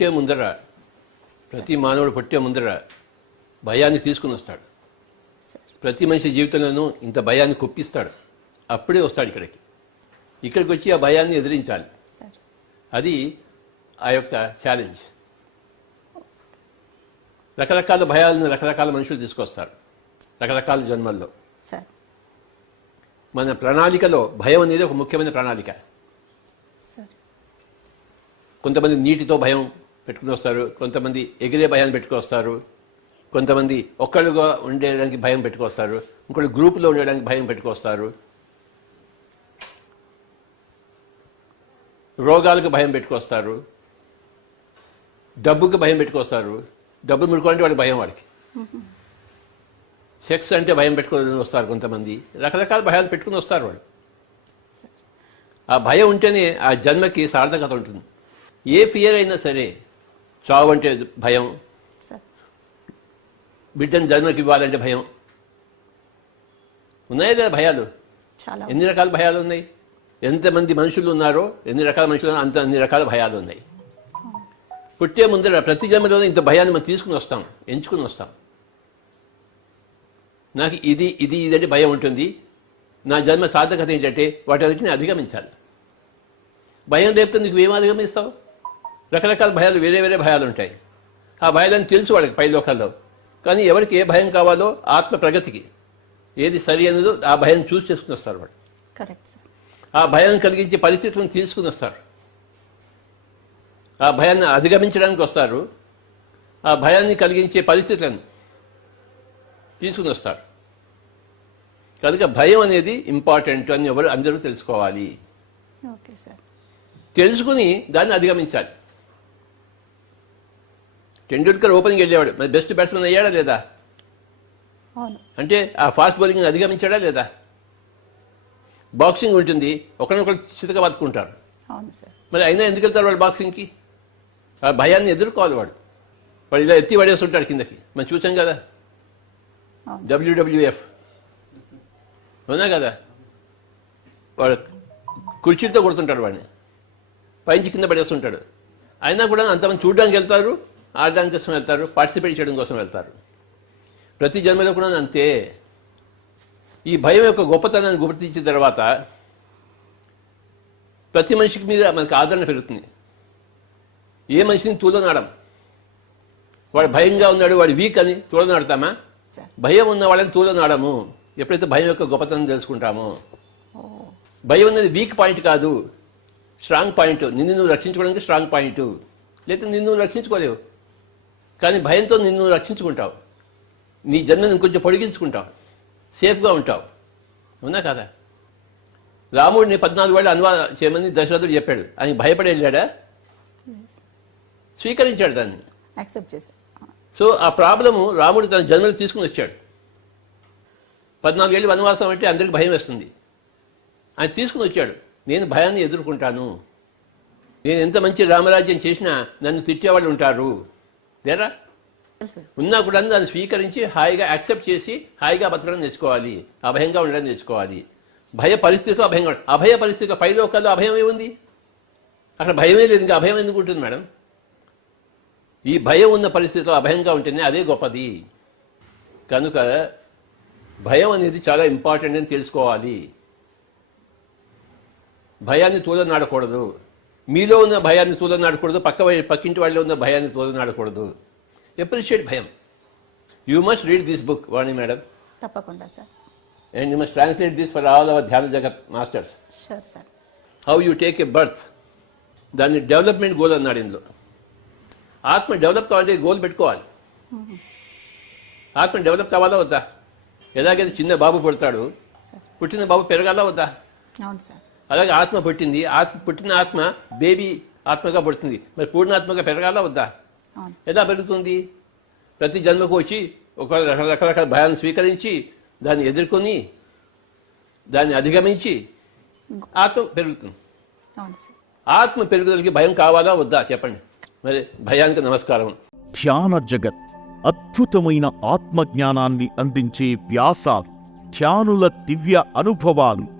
పుట్టే ముందర ప్రతి మానవుడు పుట్టే ముందర భయాన్ని తీసుకుని వస్తాడు. ప్రతి మనిషి జీవితంలోనూ ఇంత భయాన్ని కుప్పిస్తాడు. అప్పుడే వస్తాడు ఇక్కడికి. ఇక్కడికి వచ్చి ఆ భయాన్ని ఎదిరించాలి. అది ఆ యొక్క ఛాలెంజ్ రకరకాల భయాలను రకరకాల మనుషులు తీసుకొస్తారు. రకరకాల జన్మల్లో. మన ప్రణాళికలో భయం అనేది ఒక ముఖ్యమైన ప్రణాళిక. కొంతమంది నీటితో భయం పెట్టుకుని వస్తారు కొంతమంది ఎగిరే భయాన్ని పెట్టుకొస్తారు. కొంతమంది ఒక్కళ్ళుగా ఉండేయడానికి భయం పెట్టుకొస్తారు. ఇంకొకళ్ళు గ్రూపులో ఉండడానికి భయం పెట్టుకొస్తారు. రోగాలకు భయం పెట్టుకొస్తారు. డబ్బుకి భయం పెట్టుకొస్తారు. డబ్బు ముడుకోవాలంటే వాడికి భయం వాడికి సెక్స్ అంటే భయం పెట్టుకొని వస్తారు కొంతమంది. రకరకాల భయాలు పెట్టుకుని వస్తారు వాడు ఆ భయం ఉంటేనే ఆ జన్మకి సార్థకత ఉంటుంది. ఏ ఫియర్ అయినా సరే చావు అంటే భయం బిడ్డను జన్మకి ఇవ్వాలంటే భయం. ఉన్నాయా లేదా భయాలు? చాలా ఎన్ని రకాల భయాలు ఉన్నాయి? ఎంతమంది మనుషులు ఉన్నారో ఎన్ని రకాల మనుషులు అంత అన్ని రకాల భయాలు ఉన్నాయి. పుట్టే ముందర ప్రతి జన్మలోనే ఇంత భయాన్ని మనం తీసుకుని వస్తాం ఎంచుకుని వస్తాం. నాకు ఇది ఇది ఇదంటే భయం ఉంటుంది. నా జన్మ సార్థకత ఏంటంటే వాటన్నిటిని అధిగమించాలి. భయం లేకపోతే నీకు ఏం అధిగమిస్తావు? రకరకాల భయాలు వేరే వేరే భయాలు ఉంటాయి ఆ భయాలను తెలుసు వాళ్ళకి పై లోకాల్లో. కానీ ఎవరికి ఏ భయం కావాలో ఆత్మ ప్రగతికి. ఏది సరి అనేదో ఆ భయం చూసి చేసుకుని వస్తారు సార్ ఆ భయం కలిగించే పరిస్థితులను తీసుకుని వస్తారు. ఆ భయాన్ని అధిగమించడానికి వస్తారు. ఆ భయాన్ని కలిగించే పరిస్థితులను తీసుకుని వస్తారు. కనుక భయం అనేది ఇంపార్టెంట్ అని ఎవరు అందరూ తెలుసుకోవాలి. ఓకే సార్ తెలుసుకుని దాన్ని అధిగమించాలి. టెండూల్కర్ ఓపెనింగ్ వెళ్ళేవాడు మరి బెస్ట్ బ్యాట్స్మెన్ అయ్యాడా లేదా? అంటే ఆ ఫాస్ట్ బౌలింగ్ అధిగమించాడా లేదా? బాక్సింగ్ ఉంటుంది. ఒకరినొకరు చితక బతుకుంటారు మరి అయినా ఎందుకు వెళ్తారు వాడు బాక్సింగ్కి? ఆ భయాన్ని ఎదుర్కోవాలి వాడు. వాడు ఇలా ఎత్తి పడేస్తుంటాడు కిందకి. మనం చూసాం కదా. డబ్ల్యూడబ్ల్యూఎఫ్. అవునా కదా? వాడు కుర్చీతో కొడుతుంటాడు వాడిని. పైంచి కింద పడేస్తుంటాడు అయినా కూడా అంతమంది చూడడానికి వెళ్తారు. ఆడడానికి కోసం వెళ్తారు పార్టిసిపేట్ చేయడం కోసం వెళ్తారు. ప్రతి జన్మలో కూడా అంతే. ఈ భయం యొక్క గొప్పతనాన్ని గుర్తించిన తర్వాత ప్రతి మనిషికి మీద మనకు ఆదరణ పెరుగుతుంది. ఏ మనిషిని తూలనాడం? వాడు భయంగా ఉన్నాడు వాడు వీక్ అని తూలనాడతామా? భయం ఉన్న వాళ్ళని తూలనాడము. ఎప్పుడైతే భయం యొక్క గొప్పతనం తెలుసుకుంటామో. భయం అనేది వీక్ పాయింట్ కాదు. స్ట్రాంగ్ పాయింట్ నిన్ను నువ్వు రక్షించుకోవడానికి స్ట్రాంగ్ పాయింట్ లేకపోతే నిన్ను నువ్వు రక్షించుకోలేవు. కానీ భయంతో నిన్ను రక్షించుకుంటావు. నీ జన్మను ఇంకొంచెం పొడిగించుకుంటావు. సేఫ్గా ఉంటావు. అవునా కదా? రాముడిని పద్నాలుగు వేళ్ళు అనువా చేయమని దశరథుడు చెప్పాడు. ఆయన భయపడి వెళ్ళాడా? స్వీకరించాడు దాన్ని. యాక్సెప్ట్ సో ఆ ప్రాబ్లము రాముడు తన జన్మలు తీసుకుని వచ్చాడు. పద్నాలుగేళ్ళు వనవాసం అంటే అందరికి భయం వేస్తుంది. ఆయన తీసుకుని వచ్చాడు. నేను భయాన్ని ఎదుర్కొంటాను. నేను ఎంత మంచి రామరాజ్యం చేసినా నన్ను తిట్టేవాళ్ళు ఉంటారు. లేరా? ఉన్నా కూడా దాన్ని స్వీకరించి హాయిగా యాక్సెప్ట్ చేసి హాయిగా బతకడం నేర్చుకోవాలి. అభయంగా ఉండడం నేర్చుకోవాలి. భయ పరిస్థితిలో అభయంగా అభయ పరిస్థితిలో పై లోకాల్లో అభయం ఏముంది? అక్కడ భయమే లేదు ఇంకా అభయం ఎందుకు ఉంటుంది మేడం? ఈ భయం ఉన్న పరిస్థితిలో అభయంగా ఉంటేనే అదే గొప్పది. కనుక భయం అనేది చాలా ఇంపార్టెంట్ అని తెలుసుకోవాలి. భయాన్ని తూలనాడకూడదు మీలో ఉన్న భయాన్ని తూలనాడకూడదు పక్క పక్కింటి వాళ్ళలో ఉన్న భయాన్ని తూలనాడకూడదు. ఎప్రిషియేట్ భయం. You must read this book Vani madam తప్పకుండా sir and you must translate this for all our ధ్యాన జగత్ masters sure sir how you take a birth దాన్ని డెవలప్మెంట్ గోల్ అన్నాడు ఇందులో. ఆత్మ డెవలప్ కావాలంటే గోల్ పెట్టుకోవాలి. ఆత్మ డెవలప్ కావాలా వద్దా? ఎలాగైతే చిన్న బాబు పుడతాడు. పుట్టిన బాబు పెరగాలా వద్దా? అవును సార్ అలాగే ఆత్మ పుట్టింది. ఆత్మ పుట్టిన ఆత్మ బేబీ ఆత్మగా పుడుతుంది. మరి పూర్ణాత్మగా పెరగాలా వద్దా? అవును. ఎలా పెరుగుతుంది? ప్రతి జన్మకు వచ్చి ఒక రక- రకరకాల భయాన్ని స్వీకరించి దాన్ని ఎదుర్కొని దాన్ని అధిగమించి ఆత్మ పెరుగుతుంది. ఆత్మ పెరుగుదలకి భయం కావాలా వద్దా? చెప్పండి. మరి భయానికి నమస్కారం. ధ్యాన జగత్ అద్భుతమైన ఆత్మజ్ఞానాన్ని అందించే వ్యాసాలు ధ్యానుల దివ్య అనుభవాలు.